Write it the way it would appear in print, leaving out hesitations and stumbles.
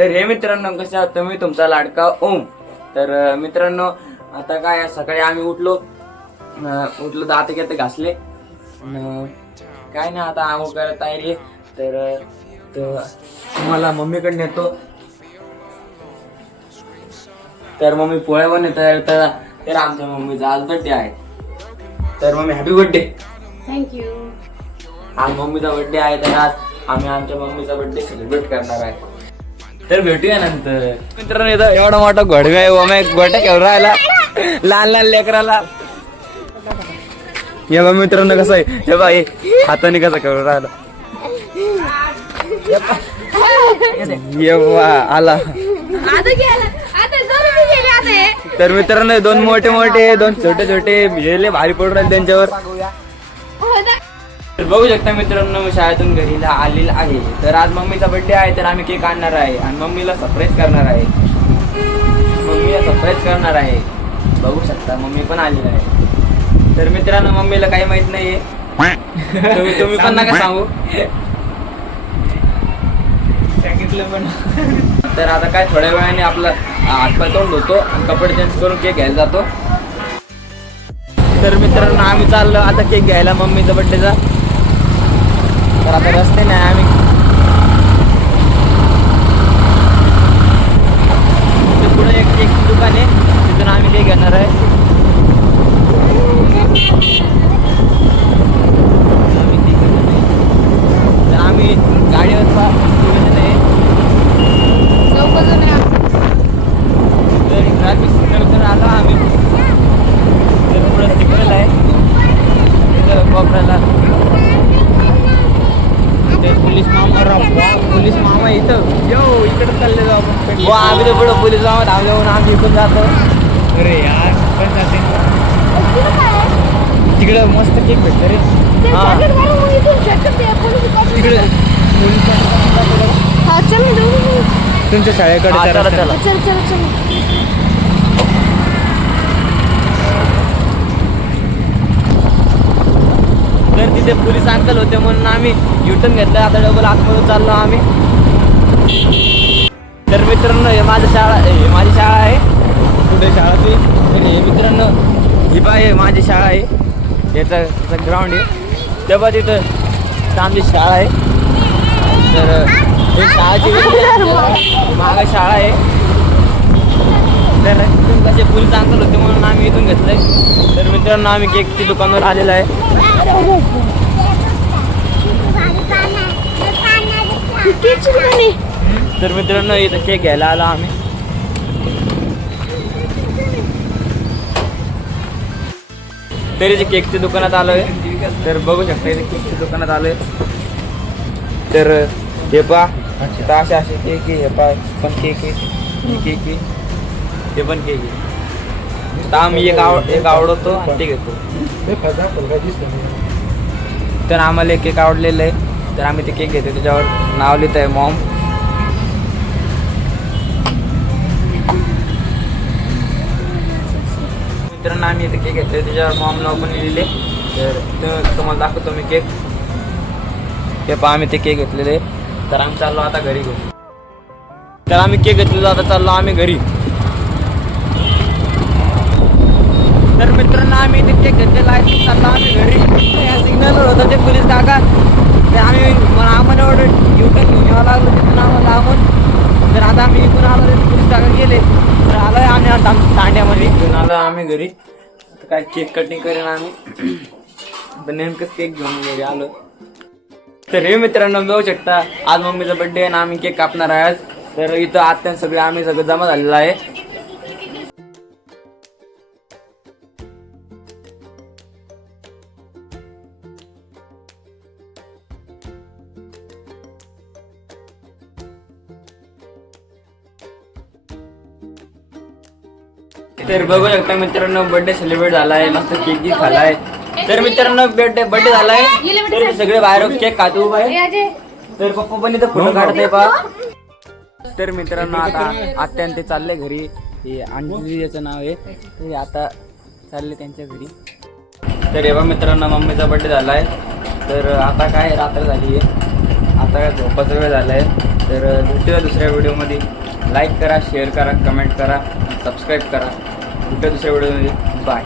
तर हे मित्रांनो कसे आहात तुम्ही, तुमचा लाडका ओम. तर मित्रांनो आता काय सकाळी आम्ही उठलो दात घेते घासले काय नाही, आता आंघोळ करायला तयारी आहे. तर तुम्हाला मम्मीकडे नेतो. तर मम्मी पोळ्या बनवत तर आमच्या मम्मीचा आज बर्थडे आहे. तर मम्मी हॅपी बर्थडे. थँक्यू. आज मम्मीचा बर्थडे आहे, तर आज आम्ही आमच्या मम्मीचा बर्थडे सेलिब्रेट करणार आहे. तर भेटूया नंतर. मित्रांनो इथं एवढा मोठा घोडगा आहे, ओम्या गोट्या घेऊन राहिला लहान लहान लेकराला. हे बघ मित्रांनो कसं आहे, हे बघ हाताने कसं घेऊन राहिला. ये बा आला. तर मित्रांनो दोन मोठे मोठे दोन छोटे छोटे भिजले भारी पडून राहिले त्यांच्यावर. तर बघू शकता मित्रांनो मी शाळेतून घरी आलेला आहे. तर आज मम्मीचा बर्थडे आहे, तर आम्ही केक आणणार आहे आणि मम्मीला सरप्राईज करणार आहे. बघू शकता मम्मी पण आलेली आहे. तर मित्रांनो मम्मीला काही माहित नाहीये, तुम्ही पण नका सांगू. सांगितलं पण. तर आता काय थोड्या वेळाने आपला हातपाय तोंड धुतो आणि कपडे चेंज करून केक घ्यायला जातो. तर मित्रांनो आम्ही चाललो आता केक घ्यायला मम्मीचा बर्थडेचा. तर आता रस्ते नाही, आम्ही पुढे एक केकची दुकान आहे, तिथून आम्ही केक घेणार आहे. तर आम्ही गाडीवर ट्रॅफिक सिग्नल आला आम्ही. तर पुढे सिग्नल आहे तिथं कोपऱ्याला. पोलीस मामा इथं इकडे चालले जाऊ आपण. आम्ही तर पुढे पोलीस मामा धावल्यावर आम्ही इकडून जातो. अरे यार पण जाते तिकडे मस्त केक भेटतं रे. तिकडे तुमच्या शाळेकडे तर तिथे पोलीस अंकल होते म्हणून आम्ही युटर्न घेतलं. आता डबल आतमध्ये चाललो आम्ही. तर मित्रांनो हे माझी शाळा आहे. पुढे शाळा ती हे मित्रांनो ही आहे माझी शाळा आहे. याचा ग्राउंड आहे तेव्हा तिथं आमची शाळा आहे. तर हे शाळाची मागा शाळा आहे. तर इथून कसे पोलीस अंकल होते म्हणून आम्ही इथून घेतलंय. तर मित्रांनो आम्ही केकची दुकानावर आलेलो आहे. तर मित्रांनो इथं केक घ्यायला आलो आम्ही. तरी जे केकच्या दुकानात आलोय. तर बघू शकता इथे केकच्या दुकानात आलोय. तर हे पा असे केक आहे. हे पा पण केक आहे, केक आहे, ते पण केक आहे. तर आम्ही एक आवडतो आणि ते घेतो. तर आम्हाला एक केक आवडलेलं आहे, तर आम्ही ते केक घेतो. त्याच्यावर नाव लिहित आहे मॉम. मित्रांनो आम्ही इथे केक घेतले, त्याच्यावर मॉम नाव पण लिहिलेले. तर तुम्हाला दाखवतो मी केक. हे पहा आम्ही ते केक घेतलेले. तर आम्ही चाललो आता घरी घेऊ. तर आम्ही केक घेतलेलो, आता चाललो आम्ही घरी. तर मित्रांनो आम्ही इथे केक घेतलेला आहे, चाललो आम्ही घरी. या सिग्नलवर होतं ते पोलीस काका, ते आम्हाला एवढं युटर्न घेऊन यावं लागलं तिथून आम्हाला लांबून. तर आता आम्ही इथून आलो, पोलीस काका गेले. तर आलोय आम्ही तांड्यामध्ये घेऊन आलो आम्ही घरी. आता काय केक कटिंग करेन आम्ही. तर नेमकंच केक घेऊन घरी आलो. तर हे मित्रांनो बघू शकता आज मम्मीचा बर्थडे आहे आणि आम्ही केक कापणार आहे आज. तर इथं आत्या सगळे आम्ही सगळं जमा झालेलं आहे. तर बघू शकता मित्रांनो बर्थडे सेलिब्रेट झाला आहे, मस्त केक गी खाला आहे. तर मित्रांनो बर्थडे झालाय. तर सगळे बाहेर केक खातो उभा आहे. तर पप्पा पण इथं फोटो काढते पा. तर मित्रांनो आता आत्यान ते चालले घरी. हे अंजली याचं नाव आहे. ते आता चालले त्यांच्या घरी. तर एव्हा मित्रांनो मम्मीचा बर्थडे झालाय. तर आता काय रात्र झाली आहे, आता काय झोपाचा वेळ झालाय. तर भेटूया दुसऱ्या व्हिडिओमध्ये. लाईक करा, शेअर करा, कमेंट करा, सबस्क्राईब करा. भेटूया दुसऱ्या व्हिडिओमध्ये. बाय.